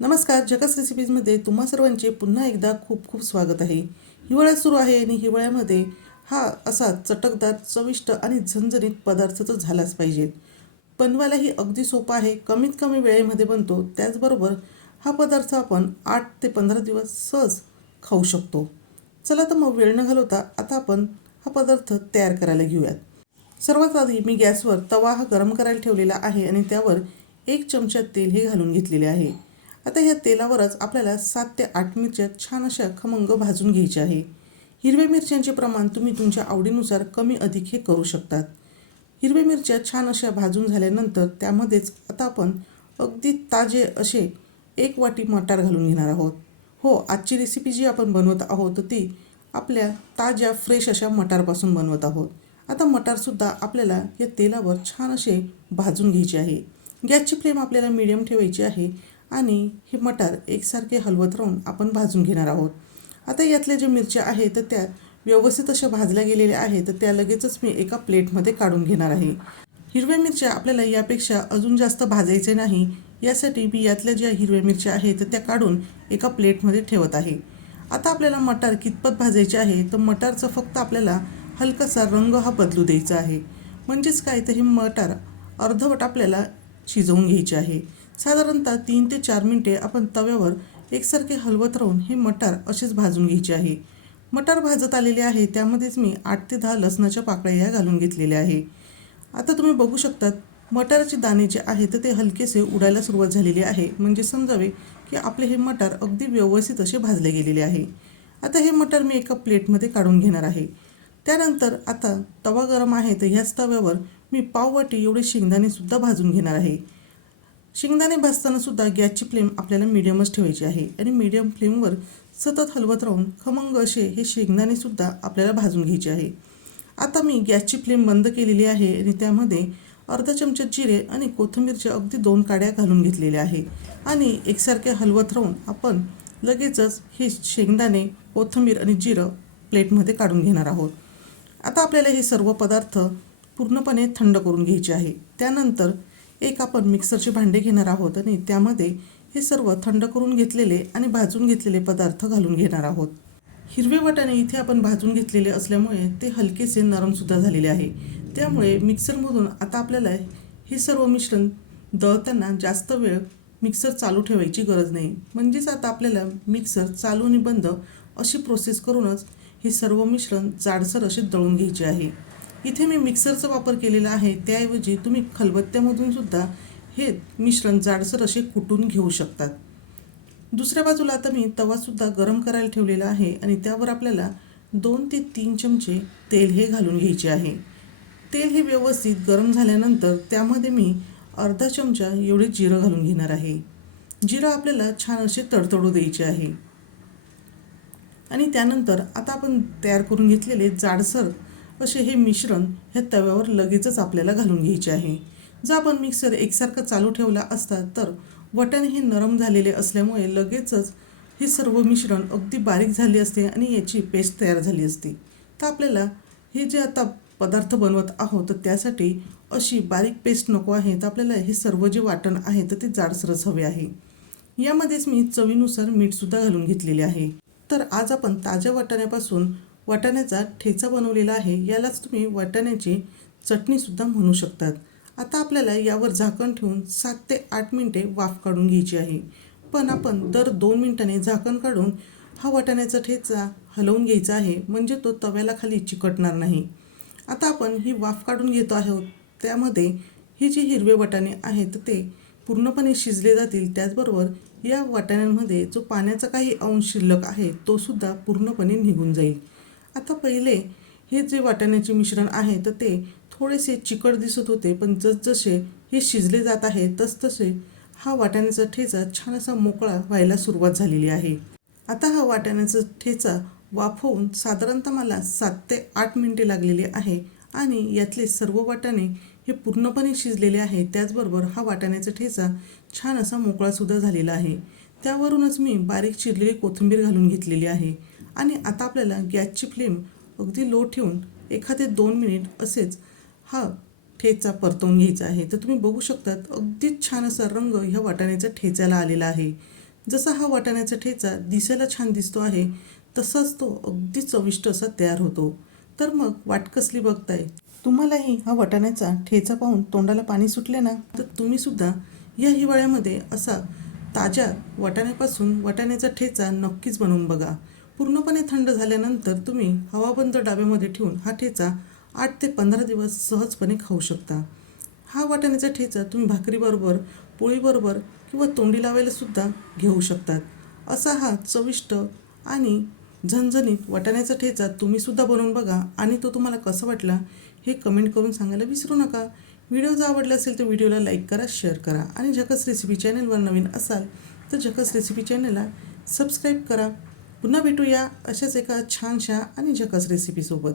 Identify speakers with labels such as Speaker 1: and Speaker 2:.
Speaker 1: नमस्कार जगस रेसिपीजमध्ये तुम्हा सर्वांचे पुन्हा एकदा खूप खूप स्वागत आहे. हिवाळा सुरू आहे आणि हिवाळ्यामध्ये हा असा चटकदार चविष्ट आणि झणझणीत पदार्थ तर झालाच पाहिजे. बनवायलाही अगदी सोपा आहे कमीत कमी वेळेमध्ये बनतो. त्याचबरोबर हा पदार्थ आपण आठ ते पंधरा दिवस सहज खाऊ शकतो. चला तर मग वेळ न घालवता आता आपण हा पदार्थ तयार करायला घेऊयात. सर्वात आधी मी गॅसवर तवा हा गरम करायला ठेवलेला आहे आणि त्यावर एक चमचा तेल हे घालून घेतलेले आहे. आता ह्या तेलावरच आपल्याला सात ते आठ मिरच्या छान अशा खमंग भाजून घ्यायच्या आहे. हिरव्या मिरच्यांचे प्रमाण तुम्ही तुमच्या आवडीनुसार कमी अधिक हे करू शकतात. हिरव्या मिरच्या छान अशा भाजून झाल्यानंतर त्यामध्येच आता आपण अगदी ताजे असे एक वाटी मटार घालून घेणार आहोत. हो आजची रेसिपी जी आपण बनवत आहोत ती आपल्या ताज्या फ्रेश अशा मटारपासून बनवत आहोत. आता मटारसुद्धा आपल्याला या तेलावर छान असे भाजून घ्यायचे आहे. गॅसची फ्लेम आपल्याला मिडियम ठेवायची आहे. आणि हे मटार एकसारखे हलवत राहून आपण भाजून घेणार आहोत. आता यातल्या ज्या मिरच्या आहेत तर त्या व्यवस्थित अशा भाजल्या गेलेल्या आहेत तर त्या लगेचच मी एका प्लेटमध्ये काढून घेणार आहे. हिरव्या मिरच्या आपल्याला यापेक्षा अजून जास्त भाजायचे नाही यासाठी मी यातल्या ज्या हिरव्या मिरच्या आहेत तर त्या काढून एका प्लेटमध्ये ठेवत आहे. आता आपल्याला मटार कितपत भाजायचे आहे तर मटारचं फक्त आपल्याला हलकासा रंग हा बदलू द्यायचा आहे. म्हणजेच काय तर हे मटार अर्धवट आपल्याला शिजवून घ्यायचे आहे. साधारणतः तीन ते चार मिनटे आपण तव्यावर एकसारखे हलवत राहून हे मटार असेच भाजून घ्यायचे आहे. मटार भाजत आलेले आहे त्यामध्येच मी आठ ते दहा लसणाच्या पाकळ्या या घालून घेतलेल्या आहे. आता तुम्ही बघू शकतात मटाराचे दाणे जे आहे तर ते हलकेसे उडायला सुरुवात झालेली आहे. म्हणजे समजावे की आपले हे मटार अगदी व्यवस्थित असे भाजले गेलेले आहे. आता हे मटार मी एका प्लेटमध्ये काढून घेणार आहे. त्यानंतर आता तवा गरम आहे तर ह्याच तव्यावर मी पाववाटी एवढे शेंगदाणेसुद्धा भाजून घेणार आहे. शेंगदाणे भाजताना सुद्धा गॅसची फ्लेम आपल्याला मिडियमच ठेवायची आहे. आणि मिडियम फ्लेमवर सतत हलवत राहून खमंग असे हे शेंगदाणे सुद्धा आपल्याला भाजून घ्यायचे आहे. आता मी गॅसची फ्लेम बंद केलेली आहे आणि त्यामध्ये अर्धा चमचा जिरे आणि कोथिंबीरच्या अगदी दोन काड्या घालून घेतलेल्या आहे. आणि एकसारखे हलवत राहून आपण लगेचच हे शेंगदाणे कोथिंबीर आणि जिरं प्लेटमध्ये काढून घेणार आहोत. आता आपल्याला हे सर्व पदार्थ पूर्णपणे थंड करून घ्यायचे आहे. त्यानंतर एक आपण मिक्सरचे भांडे घेणार आहोत आणि त्यामध्ये हे सर्व थंड करून घेतलेले आणि भाजून घेतलेले पदार्थ घालून घेणार आहोत. हिरवे वाटाणे इथे आपण भाजून घेतलेले असल्यामुळे ते हलकेसे नरमसुद्धा झालेले आहे. त्यामुळे मिक्सरमधून आता आपल्याला हे सर्व मिश्रण दळताना जास्त वेळ मिक्सर चालू ठेवायची गरज नाही. म्हणजेच आता आपल्याला मिक्सर चालू आणि बंद अशी प्रोसेस करूनच हे सर्व मिश्रण जाडसर असे दळून घ्यायचे आहे. इथे मी मिक्सरचा वापर केलेला आहे. त्याऐवजी तुम्ही खलबत्त्यामधून सुद्धा हे मिश्रण जाडसर असे कुटून घेऊ शकतात. दुसऱ्या बाजूला आता मी तवासुद्धा गरम करायला ठेवलेला आहे आणि त्यावर आपल्याला दोन ते तीन चमचे तेल हे घालून घ्यायचे आहे. तेल हे व्यवस्थित गरम झाल्यानंतर त्यामध्ये मी अर्धा चमचा एवढे जिरं घालून घेणार आहे. जिरं आपल्याला छान असे तडतडू द्यायचे आहे. आणि त्यानंतर आता आपण तयार करून घेतलेले जाडसर असे हे मिश्रण ह्या तव्यावर लगेचच आपल्याला घालून घ्यायचे आहे. जर आपण मिक्सर एकसारखं चालू ठेवला असता तर वटाणे हे नरम झालेले असल्यामुळे लगेचच हे सर्व मिश्रण अगदी बारीक झाले असते आणि याची पेस्ट तयार झाली असते. तर आपल्याला हे जे आता पदार्थ बनवत आहोत तर त्यासाठी अशी बारीक पेस्ट नको आहे. तर आपल्याला हे सर्व जे वाटण आहे तर ते जाडसरच हवे आहे. यामध्येच मी चवीनुसार मीठसुद्धा घालून घेतलेले आहे. तर आज आपण ताज्या वाटाण्यापासून वाटाण्याचा ठेचा बनवलेला आहे यालाच तुम्ही वाटाण्याची चटणीसुद्धा म्हणू शकतात. आता आपल्याला यावर झाकण ठेवून सात ते आठ मिनटे वाफ काढून घ्यायची आहे. पण आपण दर दोन मिनटाने झाकण काढून हा वाटाण्याचा ठेचा हलवून घ्यायचा आहे म्हणजे तो तव्याला खाली चिकटणार नाही. आता आपण ही वाफ काढून घेतो आहोत. त्यामध्ये हे जे हिरवे वाटाणे आहेत ते पूर्णपणे शिजले जातील. त्याचबरोबर या वाटाण्यांमध्ये जो पाण्याचा काही अंश शिल्लक आहे तो सुद्धा पूर्णपणे निघून जाईल. आता पहिले हे जे वाटाण्याचे मिश्रण आहे तर ते थोडेसे चिकट दिसत होते पण जसजसे हे शिजले जात आहे तसतसे हा वाटाण्याचा ठेचा छान असा मोकळा व्हायला सुरुवात झालेली आहे. आता हा वाटाण्याचा ठेचा वाफवून साधारणतः मला सात ते आठ मिनटे लागलेली आहे आणि यातले सर्व वाटाणे हे पूर्णपणे शिजलेले आहे. त्याचबरोबर हा वाटाण्याचा ठेचा छान असा मोकळासुद्धा झालेला आहे. त्यावरूनच मी बारीक चिरलेली कोथिंबीर घालून घेतलेली आहे. आणि आता आपल्याला गॅसची फ्लेम अगदी लो ठेवून एखादे दोन मिनिट असेच हा ठेचा परतवून घ्यायचा आहे. तर तुम्ही बघू शकतात अगदीच छान असा रंग ह्या वाटाण्याच्या ठेच्याला आलेला आहे. जसा हा वाटाण्याचा ठेचा दिसायला छान दिसतो आहे तसाच तो अगदी चविष्ट असा तयार होतो. तर मग वाट कसली बघताय? तुम्हालाही हा वाटाण्याचा ठेचा पाहून तोंडाला पाणी सुटले ना? तर तुम्ही सुद्धा या हिवाळ्यामध्ये असा ताज्या वाटाण्यापासून वाटाण्याचा ठेचा नक्कीच बनवून बघा. पूर्णपणे थंड झाल्यानंतर तुम्ही हवाबंद डाब्यामध्ये ठेवून हा ठेचा आठ ते पंधरा दिवस सहजपणे खाऊ शकता. हा वाटाण्याचा ठेचा तुम्ही भाकरीबरोबर पोळीबरोबर किंवा तोंडी लावायलासुद्धा घेऊ शकतात. असा हा चविष्ट आणि झणझणीत वाटाण्याचा ठेचा तुम्हीसुद्धा बनवून बघा आणि तो तुम्हाला कसा वाटला हे कमेंट करून सांगायला विसरू नका. व्हिडिओ जर आवडला असेल तर व्हिडिओला लाईक करा शेअर करा आणि झकस रेसिपी चॅनलवर नवीन असाल तर झकस रेसिपी चॅनलला सबस्क्राईब करा. पुन्हा भेटूया अशाच एका छानशा आणि झकस रेसिपीसोबत